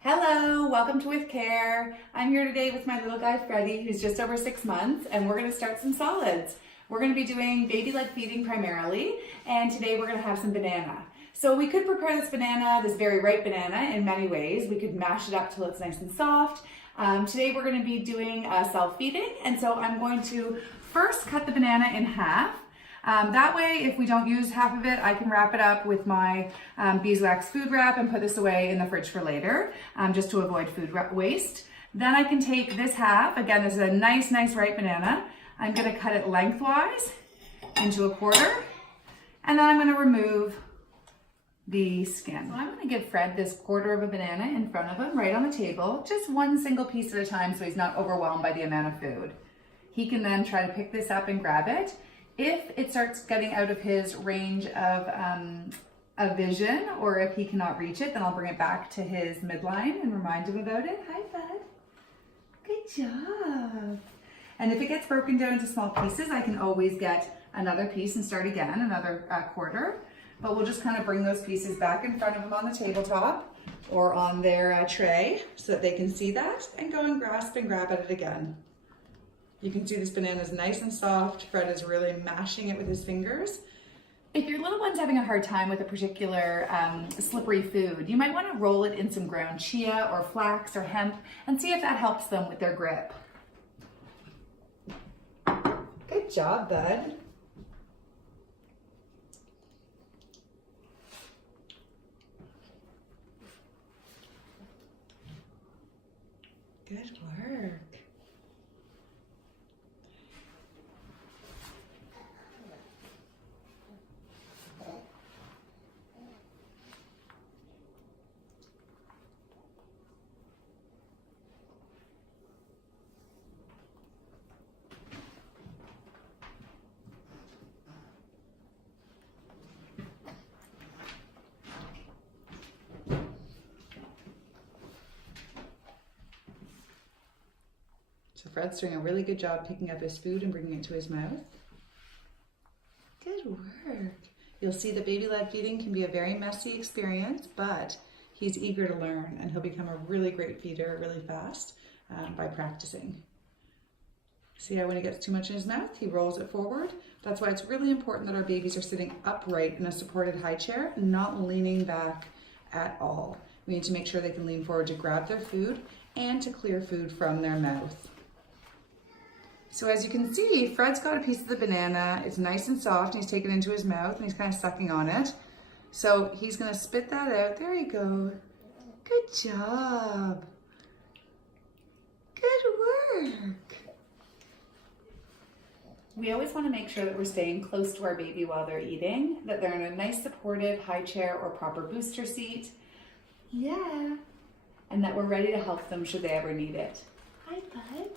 Hello, welcome to With Care. I'm here today with my little guy Freddie, who's just over 6 months, and we're going to start some solids. We're going to be doing baby-led feeding primarily, and today we're going to have some banana. So we could prepare this banana, this very ripe banana, in many ways. We could mash it up till it's nice and soft. Today we're going to be doing self-feeding, and so I'm going to first cut the banana in half. That way, if we don't use half of it, I can wrap it up with my beeswax food wrap and put this away in the fridge for later, just to avoid food waste. Then I can take this half, again, this is a nice ripe banana. I'm gonna cut it lengthwise into a quarter, and then I'm gonna remove the skin. So I'm gonna give Fred this quarter of a banana in front of him, right on the table, just one single piece at a time so he's not overwhelmed by the amount of food. He can then try to pick this up and grab it. If it starts getting out of his range of vision, or if he cannot reach it, then I'll bring it back to his midline and remind him about it. Hi, Bud. Good job. And if it gets broken down into small pieces, I can always get another piece and start again, another quarter. But we'll just kind of bring those pieces back in front of him on the tabletop or on their tray so that they can see that and go and grasp and grab at it again. You can see this banana is nice and soft. Fred is really mashing it with his fingers. If your little one's having a hard time with a particular slippery food, you might want to roll it in some ground chia or flax or hemp and see if that helps them with their grip. Good job, bud. Good work. So Fred's doing a really good job picking up his food and bringing it to his mouth. Good work. You'll see that baby-led feeding can be a very messy experience, but he's eager to learn and he'll become a really great feeder really fast by practicing. See how when he gets too much in his mouth, he rolls it forward? That's why it's really important that our babies are sitting upright in a supported high chair, not leaning back at all. We need to make sure they can lean forward to grab their food and to clear food from their mouth. So as you can see, Fred's got a piece of the banana. It's nice and soft, and he's taken it into his mouth, and he's kind of sucking on it. So he's gonna spit that out. There you go. Good job. Good work. We always want to make sure that we're staying close to our baby while they're eating, that they're in a nice supported high chair or proper booster seat. Yeah. And that we're ready to help them should they ever need it. Hi, bud.